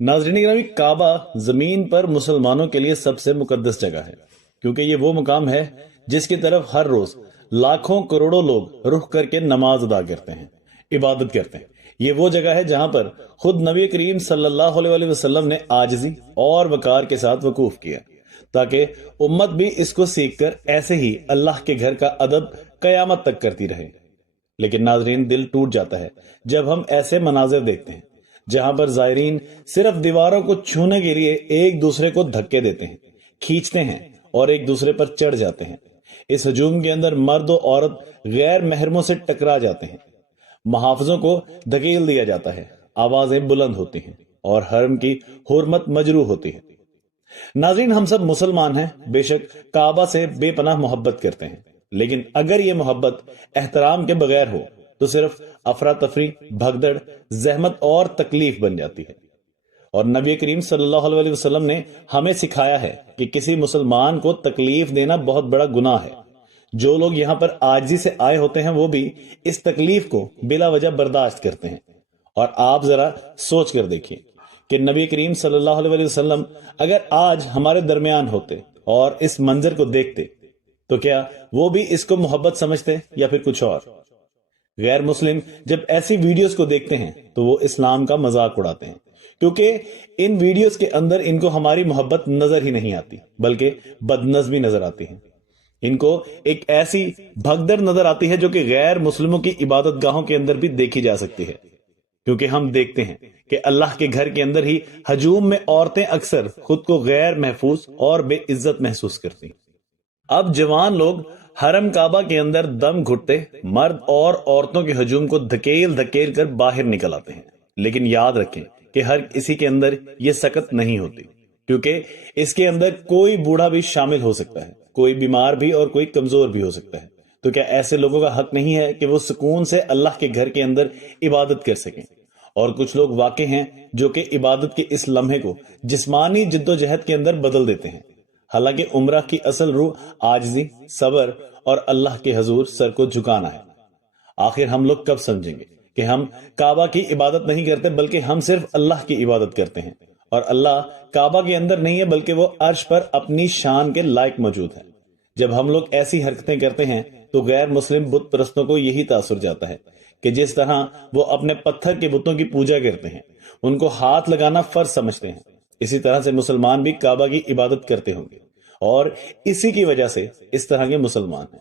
नाज़रीन ग्रामी, काबा जमीन पर मुसलमानों के लिए सबसे मुकद्दस जगह है, क्योंकि ये वो मुकाम है जिसकी तरफ हर रोज लाखों करोड़ों लोग रुख करके नमाज अदा करते हैं, इबादत करते हैं। ये वो जगह है जहां पर खुद नबी करीम सल्लल्लाहु अलैहि वसल्लम ने आजिज़ी और वकार के साथ वकूफ किया, ताकि उम्मत भी इसको सीखकर ऐसे ही अल्लाह के घर का अदब कयामत तक करती रहे। लेकिन नाजरीन, दिल टूट जाता है जब हम ऐसे मनाजिर देखते हैं जहां पर जायरीन सिर्फ दीवारों को छूने के लिए एक दूसरे को धक्के देते हैं, खींचते हैं और एक दूसरे पर चढ़ जाते हैं। इस हजूम के अंदर मर्द और औरत गैर महरमों से टकरा जाते हैं, मुहाफिजों को धकेल दिया जाता है, आवाजें बुलंद होती हैं और हरम की हुर्मत मजरूह होती है। नाज़रीन, हम सब मुसलमान हैं, बेशक काबा से बेपनाह मोहब्बत करते हैं, लेकिन अगर ये मोहब्बत एहतराम के बगैर हो तो सिर्फ अफरा तफरी, भगदड़, जहमत और तकलीफ बन जाती है। और नबी करीम सल्लल्लाहु अलैहि वसल्लम ने हमें सिखाया है कि किसी मुसलमान को तकलीफ देना बहुत बड़ा गुनाह है। जो लोग यहाँ पर आजिज़ी से आए होते हैं वो भी इस तकलीफ को बिला वजह बर्दाश्त करते हैं। और आप जरा सोच कर देखिए कि नबी करीम सल्लल्लाहु अलैहि वसल्लम अगर आज हमारे दरमियान होते और इस मंजर को देखते तो क्या वो भी इसको मोहब्बत समझते या फिर कुछ और? गैर मुस्लिम जब ऐसी वीडियोस को देखते हैं तो वो इस्लाम का मजाक उड़ाते हैं, क्योंकि इन वीडियोस के अंदर इनको हमारी मोहब्बत नजर ही नहीं आती, बल्कि बदनज़मी नजर आती है। इनको एक ऐसी भगदड़ नजर आती है जो कि गैर मुस्लिमों की इबादत गाहों के अंदर भी देखी जा सकती है। क्योंकि हम देखते हैं कि अल्लाह के घर के अंदर ही हजूम में औरतें अक्सर खुद को गैर महफूज और बेइज्जत महसूस करती। अब जवान लोग हरम काबा के अंदर दम घुटते मर्द और औरतों के हजूम को धकेल धकेल कर बाहर निकल आते हैं। लेकिन याद रखें कि हर किसी के अंदर ये सकत नहीं होती, क्योंकि इसके अंदर कोई बूढ़ा भी शामिल हो सकता है, कोई बीमार भी और कोई कमजोर भी हो सकता है। तो क्या ऐसे लोगों का हक नहीं है कि वो सुकून से अल्लाह के घर के अंदर इबादत कर सकें? और कुछ लोग वाकई हैं जो कि इबादत के इस लम्हे को जिस्मानी जिद्दोजहद के अंदर बदल देते हैं। हालांकि उम्रा की असल रूह आजिज़ी, सबर और अल्लाह के हजूर सर को झुकाना है। आखिर हम लोग कब समझेंगे कि हम काबा की इबादत नहीं करते, बल्कि हम सिर्फ अल्लाह की इबादत करते हैं और अल्लाह काबा के अंदर नहीं है, बल्कि वो अर्श पर अपनी शान के लायक मौजूद है। जब हम लोग ऐसी हरकतें करते हैं तो गैर मुस्लिम बुत परस्तों को यही तासुर जाता है कि जिस तरह वो अपने पत्थर के बुतों की पूजा करते हैं, उनको हाथ लगाना फर्ज समझते हैं, इसी तरह से मुसलमान भी काबा की इबादत करते होंगे और इसी की वजह से इस तरह के मुसलमान हैं।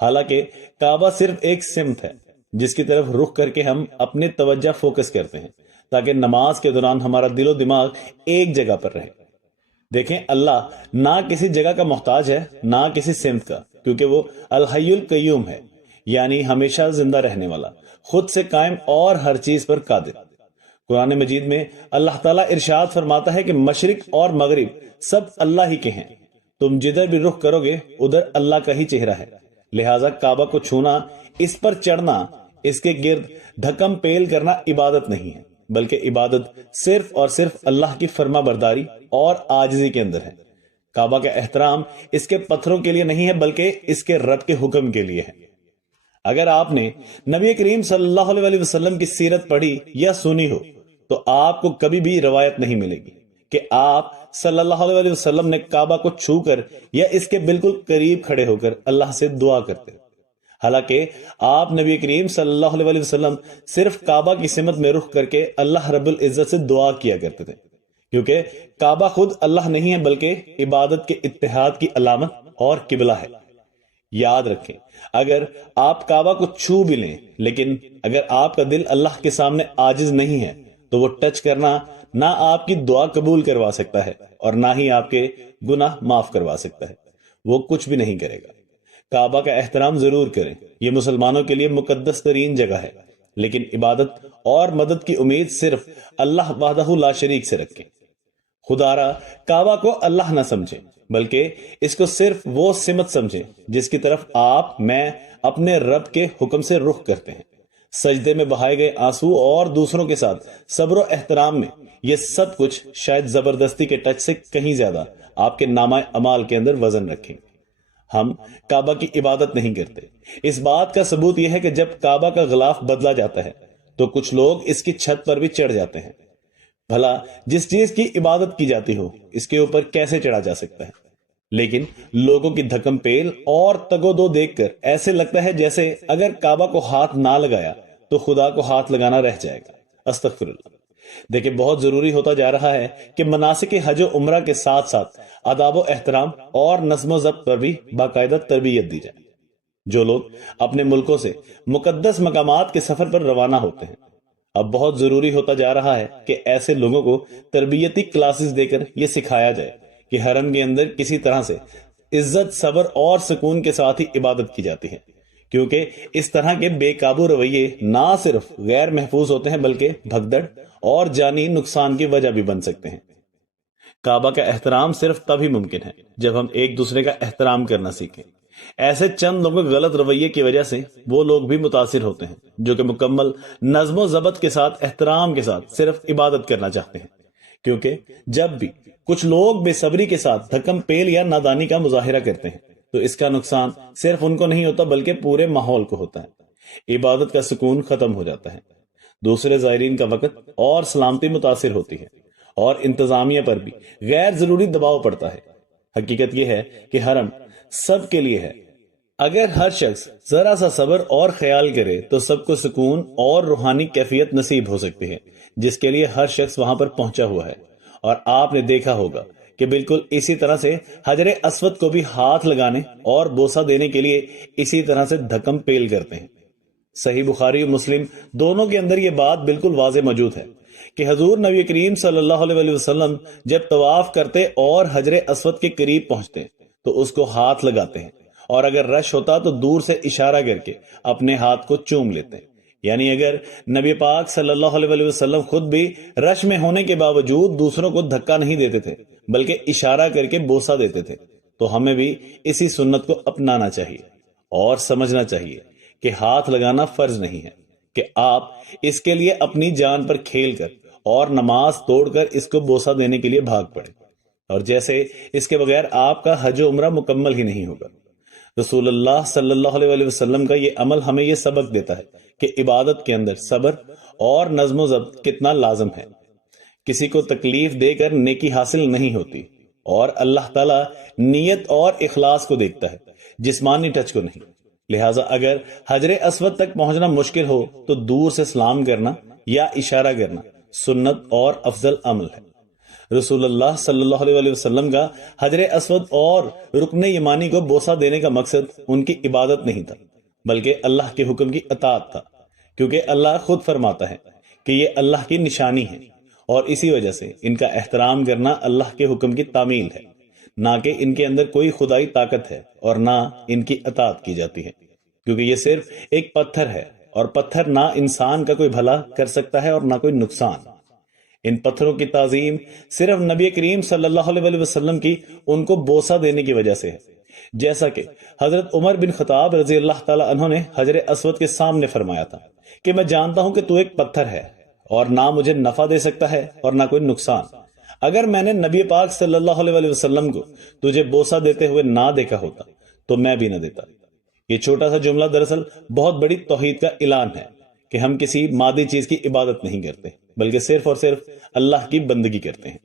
हालांकि काबा सिर्फ एक सिमत है जिसकी तरफ रुख करके हम अपनी तवज्जो फोकस करते हैं, ताकि नमाज के दौरान हमारा दिलो दिमाग एक जगह पर रहे। देखें, अल्लाह ना किसी जगह का मोहताज है, ना किसी सिमत का, क्योंकि वो अल हय्युल कय्यूम है, यानी हमेशा जिंदा रहने वाला, खुद से कायम और हर चीज पर कादिर। कुरान मजीद में अल्लाह ताला इरशाद फरमाता है कि मशरिक और मगरिब सब अल्लाह ही के हैं, तुम जिधर भी रुख करोगे उधर अल्लाह का ही चेहरा है। लिहाजा काबा को छूना, इस पर चढ़ना, इसके गिर्द ढकम पेल करना इबादत नहीं है, बल्कि इबादत सिर्फ और सिर्फ अल्लाह की फर्मा बरदारी और आजिज़ी के अंदर है। काबा का एहतराम इसके पत्थरों के लिए नहीं है, बल्कि इसके रब के हुक्म के लिए है। अगर आपने नबी करीम सल्लल्लाहु अलैहि वसल्लम की सीरत पढ़ी या सुनी हो तो आपको कभी भी रवायत नहीं मिलेगी कि आप सल्लल्लाहु अलैहि वसल्लम ने काबा को छूकर या इसके बिल्कुल करीब खड़े होकर अल्लाह से दुआ करते। हालांकि आप नबी करीम सल्लल्लाहु अलैहि वसल्लम सिर्फ काबा की सिमत में रुख करके अल्लाह रब्बुल इज्जत से दुआ किया करते थे, क्योंकि काबा खुद अल्लाह नहीं है, बल्कि इबादत के इत्तेहाद की अलामत और किबला है। याद रखें, अगर आप काबा को छू भी लें, लेकिन अगर आपका दिल अल्लाह के सामने आजिज नहीं है तो वो टच करना ना आपकी दुआ कबूल करवा सकता है और ना ही आपके गुनाह माफ करवा सकता है। वो कुछ भी नहीं करेगा। काबा का एहतराम जरूर करें, ये मुसलमानों के लिए मुकद्दस तरीन जगह है, लेकिन इबादत और मदद की उम्मीद सिर्फ अल्लाह वहदहू ला शरीक से रखें। खुदारा काबा को अल्लाह ना समझें, बल्कि इसको सिर्फ वो सिमत समझें जिसकी तरफ आप, मैं अपने रब के हुक्म से रुख करते हैं। सजदे में बहाए गए आंसू और दूसरों के साथ सब्र और एहतराम में ये सब कुछ शायद जबरदस्ती के टच से कहीं ज्यादा आपके नामा अमाल के अंदर वजन रखें। हम काबा की इबादत नहीं करते। इस बात का सबूत यह है कि जब काबा का गिलाफ बदला जाता है तो कुछ लोग इसकी छत पर भी चढ़ जाते हैं। بھلا جس چیز کی عبادت کی جاتی ہو اس کے اوپر کیسے چڑھا جا سکتا ہے؟ لیکن لوگوں کی دھکم پیل اور تگو دو دیکھ کر ایسے لگتا ہے جیسے اگر کعبہ کو ہاتھ نہ لگایا تو خدا کو ہاتھ لگانا رہ جائے گا۔ استغفر اللہ۔ دیکھیں، بہت ضروری ہوتا جا رہا ہے کہ مناسک حج و عمرہ کے ساتھ ساتھ آداب و احترام اور نظم و ضبط پر بھی باقاعدہ تربیت دی جائے۔ جو لوگ اپنے ملکوں سے مقدس مقامات کے سفر پر روانہ ہوتے ہیں، اب بہت ضروری ہوتا جا رہا ہے کہ ایسے لوگوں کو تربیتی کلاسز دے کر یہ سکھایا جائے کہ حرم کے اندر کسی طرح سے عزت، صبر اور سکون کے ساتھ ہی عبادت کی جاتی ہے، کیونکہ اس طرح کے بے قابو رویے نہ صرف غیر محفوظ ہوتے ہیں بلکہ بھگدڑ اور جانی نقصان کی وجہ بھی بن سکتے ہیں۔ کعبہ کا احترام صرف تبھی ممکن ہے جب ہم ایک دوسرے کا احترام کرنا سیکھیں۔ ایسے چند لوگوں کے غلط رویے کی وجہ سے وہ لوگ بھی متاثر ہوتے ہیں جو کہ مکمل نظم و ضبط کے ساتھ، احترام کے ساتھ صرف عبادت کرنا چاہتے ہیں، کیونکہ جب بھی کچھ لوگ بے صبری کے ساتھ دھکم پیل یا نادانی کا مظاہرہ کرتے ہیں تو اس کا نقصان صرف ان کو نہیں ہوتا بلکہ پورے ماحول کو ہوتا ہے۔ عبادت کا سکون ختم ہو جاتا ہے، دوسرے زائرین کا وقت اور سلامتی متاثر ہوتی ہے، اور انتظامیہ پر بھی غیر ضروری دباؤ پڑتا ہے۔ حقیقت یہ ہے کہ حرم سب کے لیے ہے۔ اگر ہر شخص ذرا سا صبر اور خیال کرے تو سب کو سکون اور روحانی کیفیت نصیب ہو سکتی ہے جس کے لیے ہر شخص وہاں پر پہنچا ہوا ہے۔ اور آپ نے دیکھا ہوگا کہ بالکل اسی طرح سے حجر اسود کو بھی ہاتھ لگانے اور بوسہ دینے کے لیے اسی طرح سے دھکم پیل کرتے ہیں۔ صحیح بخاری و مسلم دونوں کے اندر یہ بات بالکل واضح موجود ہے کہ حضور نبی کریم صلی اللہ علیہ وسلم جب طواف کرتے اور حجر اسود کے قریب پہنچتے تو اس کو ہاتھ لگاتے ہیں، اور اگر رش ہوتا تو دور سے اشارہ کر کے اپنے ہاتھ کو چوم لیتے ہیں۔ یعنی اگر نبی پاک صلی اللہ علیہ وسلم خود بھی رش میں ہونے کے باوجود دوسروں کو دھکا نہیں دیتے تھے بلکہ اشارہ کر کے بوسہ دیتے تھے، تو ہمیں بھی اسی سنت کو اپنانا چاہیے اور سمجھنا چاہیے کہ ہاتھ لگانا فرض نہیں ہے کہ آپ اس کے لیے اپنی جان پر کھیل کر اور نماز توڑ کر اس کو بوسہ دینے کے لیے بھاگ پڑے، اور جیسے اس کے بغیر آپ کا حج و عمرہ مکمل ہی نہیں ہوگا۔ رسول اللہ صلی اللہ علیہ وسلم کا یہ عمل ہمیں یہ سبق دیتا ہے کہ عبادت کے اندر صبر اور نظم و ضبط کتنا لازم ہے۔ کسی کو تکلیف دے کر نیکی حاصل نہیں ہوتی، اور اللہ تعالیٰ نیت اور اخلاص کو دیکھتا ہے، جسمانی ٹچ کو نہیں۔ لہٰذا اگر حجر اسود تک پہنچنا مشکل ہو تو دور سے سلام کرنا یا اشارہ کرنا سنت اور افضل عمل ہے۔ رسول اللہ صلی اللہ علیہ وسلم کا حجر اسود اور رکن یمانی کو بوسہ دینے کا مقصد ان کی عبادت نہیں تھا بلکہ اللہ کے حکم کی اطاعت تھا، کیونکہ اللہ خود فرماتا ہے کہ یہ اللہ کی نشانی ہے، اور اسی وجہ سے ان کا احترام کرنا اللہ کے حکم کی تعمیل ہے، نہ کہ ان کے اندر کوئی خدائی طاقت ہے اور نہ ان کی اطاعت کی جاتی ہے، کیونکہ یہ صرف ایک پتھر ہے، اور پتھر نہ انسان کا کوئی بھلا کر سکتا ہے اور نہ کوئی نقصان۔ ان پتھروں کی تعظیم صرف نبی کریم صلی اللہ علیہ وسلم کی ان کو بوسہ دینے کی وجہ سے ہے، جیسا کہ حضرت عمر بن خطاب رضی اللہ تعالی عنہ نے حجر اسود کے سامنے فرمایا تھا کہ میں جانتا ہوں کہ تو ایک پتھر ہے اور نہ مجھے نفع دے سکتا ہے اور نہ کوئی نقصان۔ اگر میں نے نبی پاک صلی اللہ علیہ وسلم کو تجھے بوسہ دیتے ہوئے نہ دیکھا ہوتا تو میں بھی نہ دیتا۔ یہ چھوٹا سا جملہ دراصل بہت بڑی توحید کا اعلان ہے کہ ہم کسی مادی چیز کی عبادت نہیں کرتے بلکہ صرف اور صرف اللہ کی بندگی کرتے ہیں۔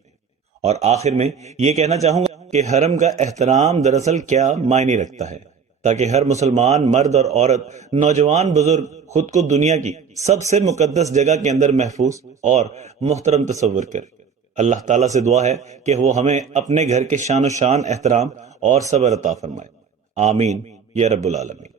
اور آخر میں یہ کہنا چاہوں گا کہ حرم کا احترام دراصل کیا معنی رکھتا ہے، تاکہ ہر مسلمان مرد اور عورت، نوجوان بزرگ خود کو دنیا کی سب سے مقدس جگہ کے اندر محفوظ اور محترم تصور کرے۔ اللہ تعالیٰ سے دعا ہے کہ وہ ہمیں اپنے گھر کے شان و شان، احترام اور صبر عطا فرمائے۔ آمین یا رب العالمین۔